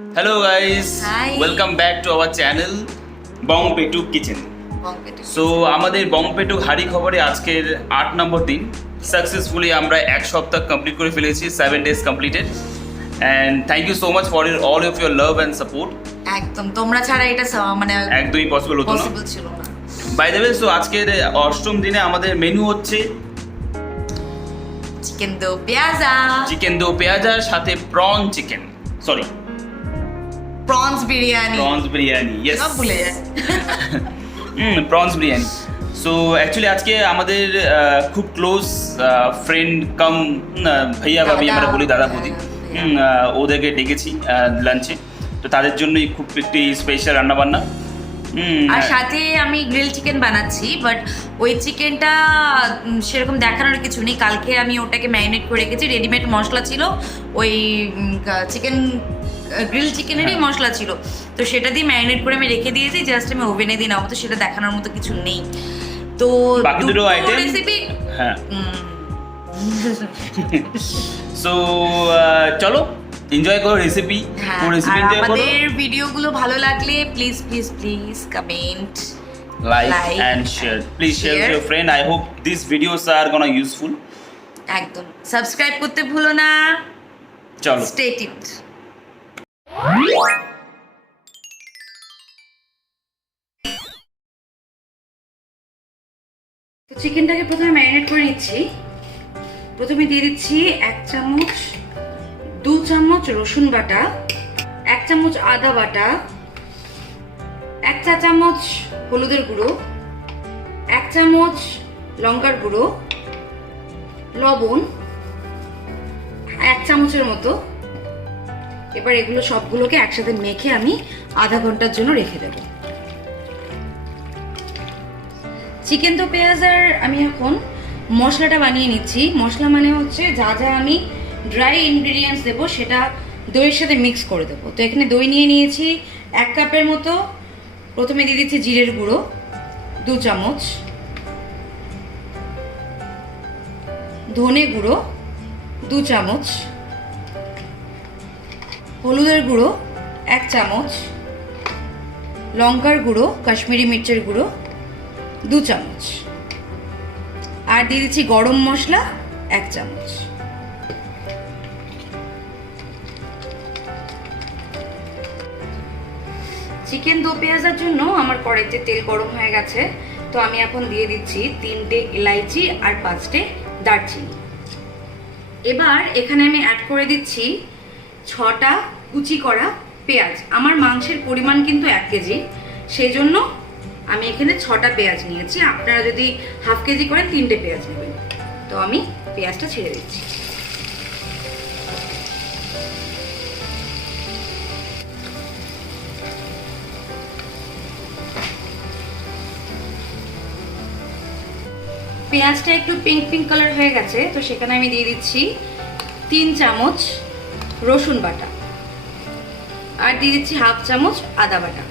Hello guys, Hi. welcome back to our channel Bong Petu Kitchen. So আমাদের বং পেটু হাড়ি খবরে আজকের ৮ নম্বর দিন সাকসেসফুলি আমরা এক সপ্তাহ কমপ্লিট করে ফেলেছি 7 days completed and thank you so much for all of your love and support. একদম তোমরা ছাড়া এটা মানে একদমই পসিবল হতো না পসিবল ছিল না। বাই দ্য ওয়ে, সো আজকের অষ্টম দিনে আমাদের মেনু হচ্ছে চিকেন দো পেঁয়াজা, চিকেন দো পেঁয়াজার সাথে prawn chicken, sorry prawns biryani, prawns biryani, yes সব ভুলে যায়। প্রনস বিরিয়ানি। সো অ্যাকচুয়ালি আজকে আমাদের খুব ক্লোজ ফ্রেন্ড কাম ভাইয়া ভাবি আমরা বলি, দাদা বৌদি, ওদেরকে ডেকেছি লাঞ্চে। তো তাদের জন্যই খুব একটি স্পেশাল রান্নাবান্না। আর সাথে আমি গ্রিল চিকেন বানাচ্ছি, বাট ওই চিকেনটা সেরকম দেখানোর কিছু নেই। কালকে আমি ওটাকে ম্যারিনেট করে রেখেছি, রেডিমেড মশলা ছিল, ওই চিকেন গ্রিল চিকেনেরই মশলা ছিল, তো সেটা দিয়ে ম্যারিনেট করে আমি রেখে দিয়েছি। জাস্ট আমি ওভেনে দিয়ে নাও, তো সেটা দেখানোর মতো কিছু নেই। তো বাকি দুটো আইটেম রেসিপি, হ্যাঁ। সো চলো এনজয় করো রেসিপি। রেসিপি এনজয় করো। আমাদের ভিডিওগুলো ভালো লাগলে please please please comment, like and share. Please share with your friend. I hope these videos are gonna useful. একদম সাবস্ক্রাইব করতে ভুলো না। চলো স্টে টিউনড। তো চিকেনটাকে প্রথমে ম্যারিনেট করে নিচ্ছি। প্রথমে দিয়ে দিচ্ছি 1 চামচ 2 চামচ রসুন বাটা, 1 চামচ আদা বাটা, 1 চা চামচ হলুদের গুঁড়ো, 1 চামচ লঙ্কার গুঁড়ো, লবণ 1 চামচের মতো। এবার এগুলো সবগুলোকে একসাথে মেখে আমি আধা ঘন্টার জন্য রেখে দেব। চিকেন তো পেঁয়াজার আমি এখন মশলাটা বানিয়ে নিচ্ছি। মশলা মানে হচ্ছে যা যা আমি ড্রাই ইনগ্রেডিয়েন্টস দেবো সেটা দইয়ের সাথে মিক্স করে দেবো। তো এখানে দই নিয়ে নিয়েছি 1 কাপের মতো। প্রথমে দিয়ে দিচ্ছি জিরের গুঁড়ো 2 চামচ, ধনে গুঁড়ো 2 চামচ, হলুদের গুঁড়ো 1 চামচ, লঙ্কার গুঁড়ো কাশ্মীরি মির্চের গুঁড়ো 2 চামচ, আর দিয়ে দিচ্ছি গরম মশলা 1 চামচ। চিকেন দো পেঁয়াজার জন্য আমার কড়াইতে তেল গরম হয়ে গেছে। তো আমি এখন দিয়ে দিচ্ছি 3টে এলাইচি আর 5টে দারচিনি। এবার এখানে আমি অ্যাড করে দিচ্ছি 6টা কুচি করা পেঁয়াজ। আমার মাংসের পরিমাণ কিন্তু 1 কেজি, সেই জন্য আমি এখানে 6টা পেঁয়াজ নিয়েছি। আপনারা যদি হাফ কেজি করেন 3টে পেঁয়াজ নেবেন। তো আমি পেঁয়াজটা ছেড়ে দিচ্ছি। পেঁয়াজটা একটু পিঙ্ক পিঙ্ক কালার হয়ে গেছে, তো সেখানে আমি দিয়ে দিচ্ছি 3 চামচ রসুন বাটা, আর দিয়ে দিচ্ছি হাফ চামচ আদা বাটা।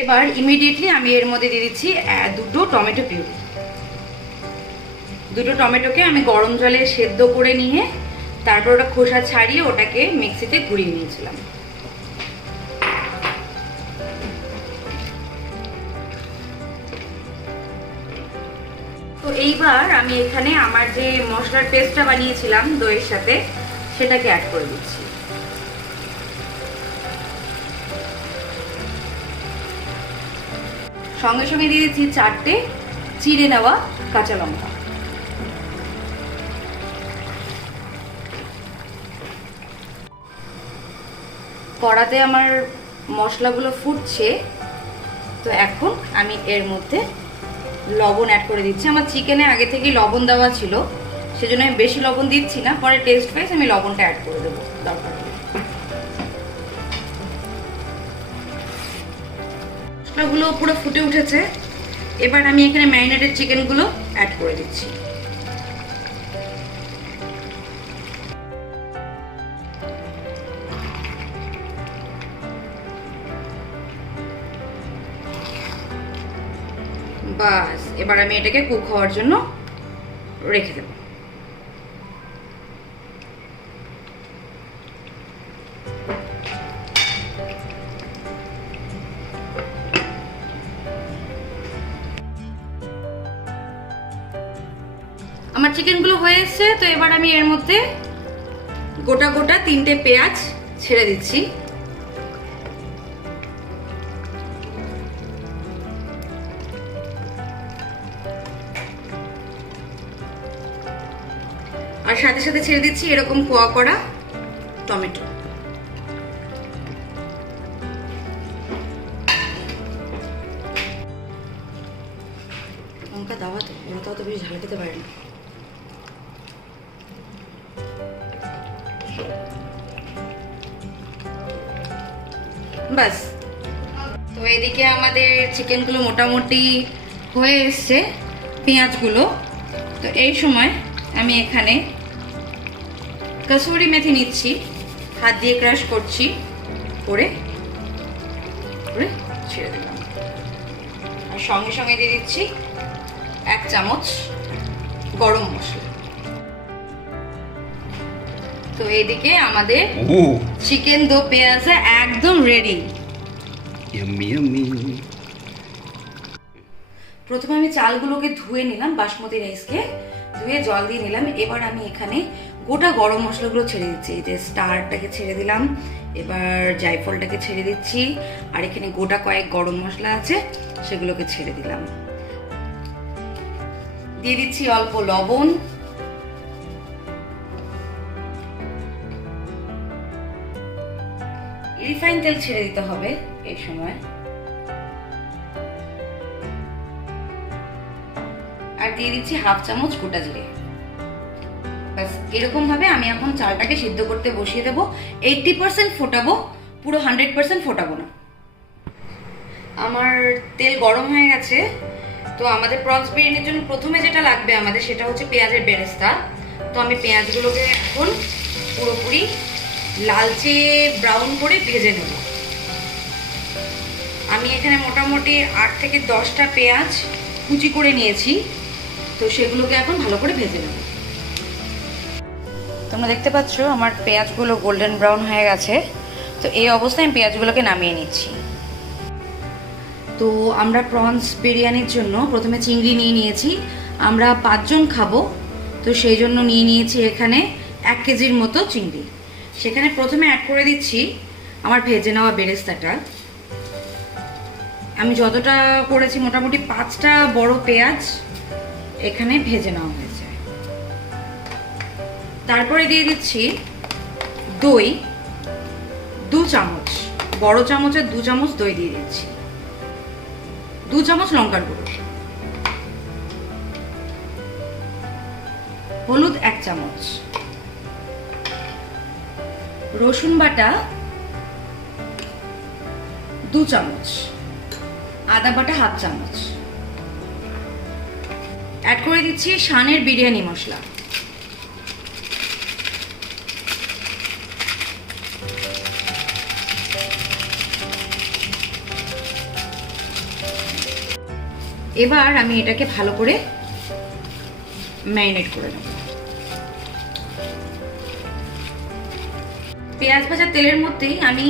এবার ইমিডিয়েটলি আমি এর মধ্যে দিয়ে দিচ্ছি 2টো টমেটো পিউরি। 2টো টমেটোকে আমি গরম জলে সেদ্ধ করে নিয়ে তারপর ওটা খোসা ছাড়িয়ে ওটাকে মিক্সিতে ঘুরিয়ে নিয়েছিলাম। তো এইবার আমি এখানে আমার যে মশলার পেস্টটা বানিয়েছিলাম দইয়ের সাথে সেটাকে অ্যাড করে দিচ্ছি। সঙ্গে সঙ্গে দিয়ে দিচ্ছি 4টে চিড়ে নেওয়া কাঁচা লঙ্কা। কড়াতে আমার মশলাগুলো ফুটছে, তো এখন আমি এর মধ্যে লবণ অ্যাড করে দিচ্ছি। আমার চিকেনে আগে থেকেই লবণ দেওয়া ছিল, সেজন্য আমি বেশি লবণ দিচ্ছি না, পরে টেস্ট ওয়াইজ আমি লবণটা অ্যাড করে দেবো দরকার হলে। মশলাগুলো পুরো ফুটে উঠেছে। এবার আমি এখানে ম্যারিনেটেড চিকেনগুলো অ্যাড করে দিচ্ছি। বাস এবার আমি এটাকে কুক হওয়ার জন্য রেখে দেব। আমার চিকেনগুলো হয়ে এসছে, তো এবার আমি এর মধ্যে গোটা গোটা 3টে পেঁয়াজ ছেড়ে দিচ্ছি। আর সাথে সাথে ছেড়ে দিচ্ছি এরকম কোয়া করা টমেটো। লঙ্কা দাওয়া তো, ওরা তো অত বেশি ঝাল খেতে পারে না। বাস, তো এদিকে আমাদের চিকেনগুলো মোটামুটি হয়ে এসছে, পেঁয়াজগুলো। তো এই সময় আমি এখানে কসুরি মেথি নিচ্ছি, হাত দিয়ে ক্রাশ করছি, করে ছেড়ে দিলাম। আর সঙ্গে সঙ্গে দিয়ে দিচ্ছি 1 চামচ গরম মশলা। তো এইদিকে আমাদের চিকেন দো পেঁয়াজা একদম রেডি। প্রথমে আমি চালগুলোকে ধুয়ে নিলাম, বাসমতি রাইসকে ধুয়ে জল দিয়ে নিলাম। এবার আমি এখানে গোটা গরম মশলাগুলো ছেড়ে দিচ্ছি। এই যে স্টারটাকে ছেড়ে দিলাম, এবার জায়ফলটাকে ছেড়ে দিচ্ছি, আর এখানে গোটা কয়েক গরম মশলা আছে সেগুলোকে ছেড়ে দিলাম। দিয়ে দিচ্ছি অল্প লবণ, রিফাইন তেল ছেড়ে দিতে হবে এই সময়, আর দিয়ে দিচ্ছি 1/2 চামচ গোটা জিরে। ব্যাস এরকম ভাবে আমি এখন চালটাকে সিদ্ধ করতে বসিয়ে দেবো। 80% ফোটাবো, পুরো 100% ফোটাবো না। আমার তেল গরম হয়ে গেছে। তো আমাদের প্রনস বিরিয়ানির জন্য প্রথমে যেটা লাগবে আমাদের সেটা হচ্ছে পেঁয়াজের বেরেস্তা। তো আমি পেঁয়াজগুলোকে এখন পুরোপুরি লালচে ব্রাউন করে ভেজে নেব। আমি এখানে মোটামুটি 8 থেকে 10টা পেঁয়াজ কুচি করে নিয়েছি, তো সেগুলোকে এখন ভালো করে ভেজে নেব। তোমরা দেখতে পাচ্ছ আমার পেঁয়াজগুলো গোল্ডেন ব্রাউন হয়ে গেছে। তো এই অবস্থায় আমি পেঁয়াজগুলোকে নামিয়ে নিচ্ছি। তো আমরা প্রনস বিরিয়ানির জন্য প্রথমে চিংড়ি নিয়ে নিয়েছি, আমরা 5 জন খাবো, তো সেই জন্য নিয়ে নিয়েছি এখানে 1 কেজির মতো চিংড়ি। সেখানে প্রথমে অ্যাড করে দিচ্ছি আমার ভেজে নেওয়া বেরেস্তাটা। আমি যতটা করেছি মোটামুটি 5টা বড় পেঁয়াজ এখানে ভেজে নেওয়া হয়েছে। তারপরে দিয়ে দিচ্ছি দই 2 চামচ, বড় চামচের 2 চামচ দই দিয়ে দিচ্ছি, 2 চামচ লঙ্কার গুঁড়ো, হলুদ 1 চামচ, রসুন বাটা 2 চামচ, আদা বাটা 1/2 চামচ, অ্যাড করে দিচ্ছি শানের বিরিয়ানি মশলা, এবার আমি এটাকে ভালো করে ম্যারিনেট করে নেব। পেঁয়াজ ভাজা তেলের মধ্যেই আমি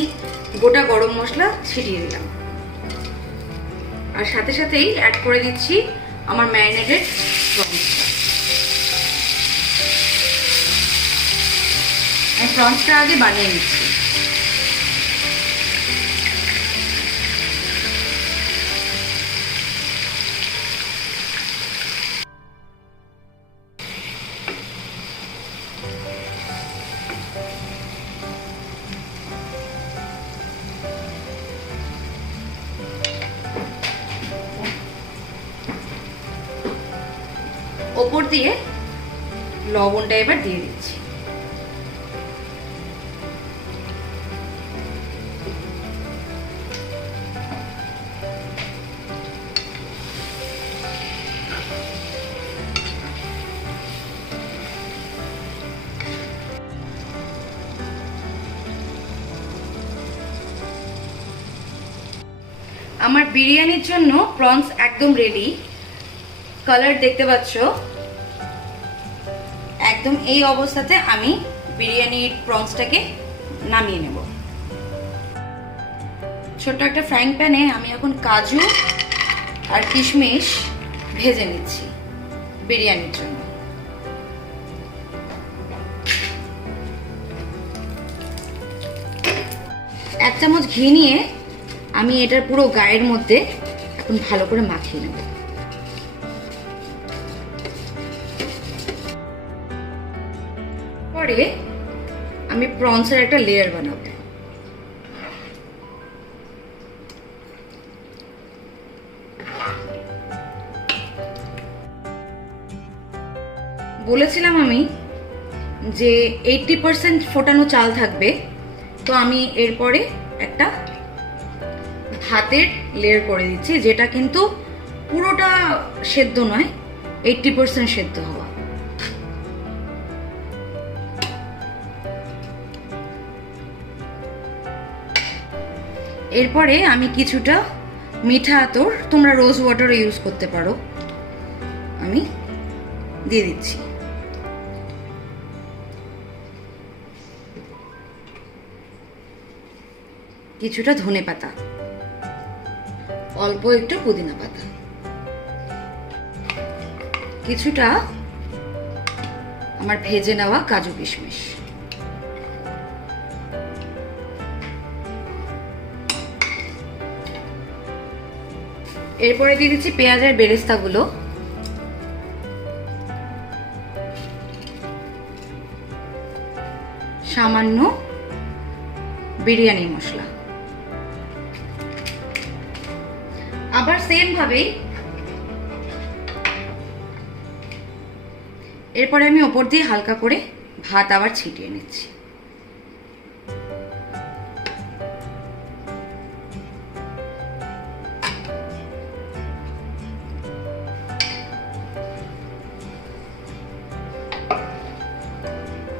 গোটা গরম মশলা ছিটিয়ে দিলাম, আর সাথে সাথেই অ্যাড করে দিচ্ছি আমার ম্যারিনেটেড প্রনসটা। আমি প্রনসটা আগে বানিয়ে নিচ্ছি। ওপর দিয়ে লবণটা এবার দিয়ে দিচ্ছি। আমার বিরিয়ানির জন্য প্রনস একদম রেডি। কালার দেখতে পাচ্ছ, একদম এই অবস্থাতে আমি বিরিয়ানির প্রনসটাকে নামিয়ে নেব। ছোট্ট একটা ফ্রাইং প্যানে আমি এখন কাজু আর কিশমিশ ভেজে নিচ্ছি বিরিয়ানির জন্য। এক চামচ ঘি নিয়ে আমি এটার পুরো গায়ের মধ্যে এখন ভালো করে মাখিয়ে নেব। পরে আমি প্রনসের একটা লেয়ার বানাবো। বলেছিলাম আমি যে 80% ফোটানো চাল থাকবে, তো আমি এরপরে একটা ভাতের লেয়ার করে দিচ্ছি, যেটা কিন্তু পুরোটা সেদ্ধ নয়, 80% সেদ্ধ হওয়া। এরপরে আমি কিছুটা মিঠা আতর, তোমরা রোজ ওয়াটারও ইউজ করতে পারো, আমি দিয়ে দিচ্ছি। কিছুটা ধনে পাতা, অল্প একটু পুদিনা পাতা, কিছুটা আমার ভেজে নেওয়া কাজু কিশমিশ, এরপরে দিয়ে দিচ্ছি পেঁয়াজের বেরেস্তাগুলো, সামান্য বিরিয়ানি মশলা। আবার সেম ভাবেই এরপরে আমি ওপর দিয়ে হালকা করে ভাত আবার ছিটিয়ে নিচ্ছি।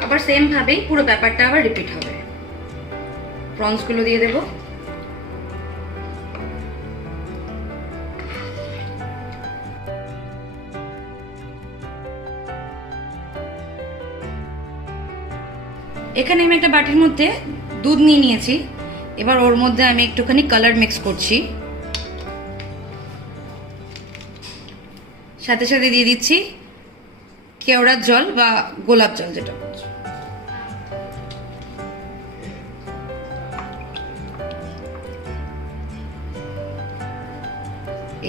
আবার সেম ভাবেই পুরো ব্যাপারটা আবার রিপিট হবে। প্রনসগুলো দিয়ে দেব, এখানে আমি একটা বাটির মধ্যে দুধ নিয়ে নিয়েছি। এবার ওর মধ্যে আমি একটুখানি কালার মিক্স করছি, সাথে সাথে দিয়ে দিচ্ছি কেওড়ার জল বা গোলাপ জল, যেটা বলছো।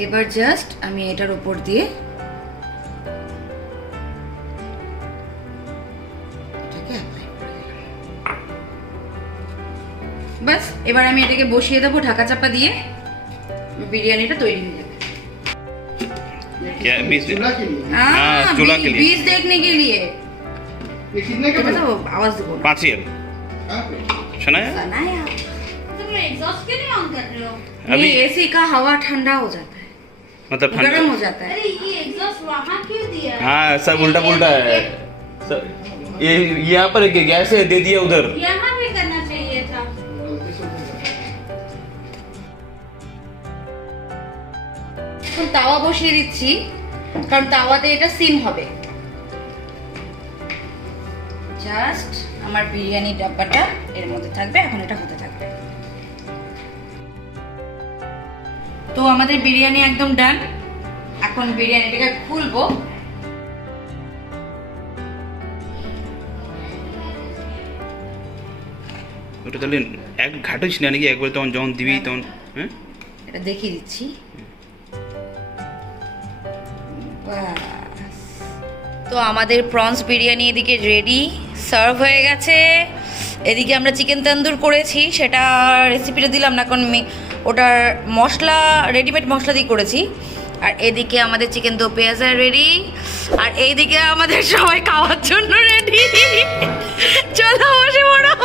এবার জাস্ট আমি এটার উপর দিয়ে বাস, এবার আমি এটাকে বসিয়ে দেবো ঢাকা চাপা দিয়ে, বিরিয়ানিটা তৈরি হয়ে যাবে। बीज देखने के लिए आवाज देबो ना। सुनाया तुम एग्जॉस्ट क्यों नहीं ऑन कर रहे हो? अभी एसी का हवा ठंडा हो जाता है, मतलब गर्म हो जाता है। अरे ये एग्जॉस्ट वहाँ क्यों दिया? हाँ सब उल्टा पुल्टा है। ये यहाँ पर गैस है, दे दिया उधर। यहाँ भी करना चाहिए था। এখন তাওয়া বসিয়ে দিচ্ছি, কারণ তাওয়াতে এটা সিম হবে। জাস্ট আমার বিরিয়ানি ডাব্বাটা এর মধ্যে থাকবে, এখন এটা হতে থাকবে। তো আমাদের বিরিয়ানি একদম ডান। এখন বিরিয়ানিটাকে খুলবো। ওটা তাহলে এক ঘাটিস না নাকি, একবার তখন যখন দিবি তখন? হ্যাঁ, এটা দেখিয়ে দিচ্ছি। তো আমাদের প্রনস বিরিয়ানি এদিকে রেডি, সার্ভ হয়ে গেছে। এদিকে আমরা চিকেন তন্দুর করেছি, সেটা রেসিপিটা দিলাম না, কারণ ওটার মশলা রেডিমেড মশলা দিয়ে করেছি। আর এদিকে আমাদের চিকেন দো পেঁয়াজা রেডি, আর এইদিকে আমাদের সবাই খাওয়ার জন্য রেডি। চলো বসে পড়ো।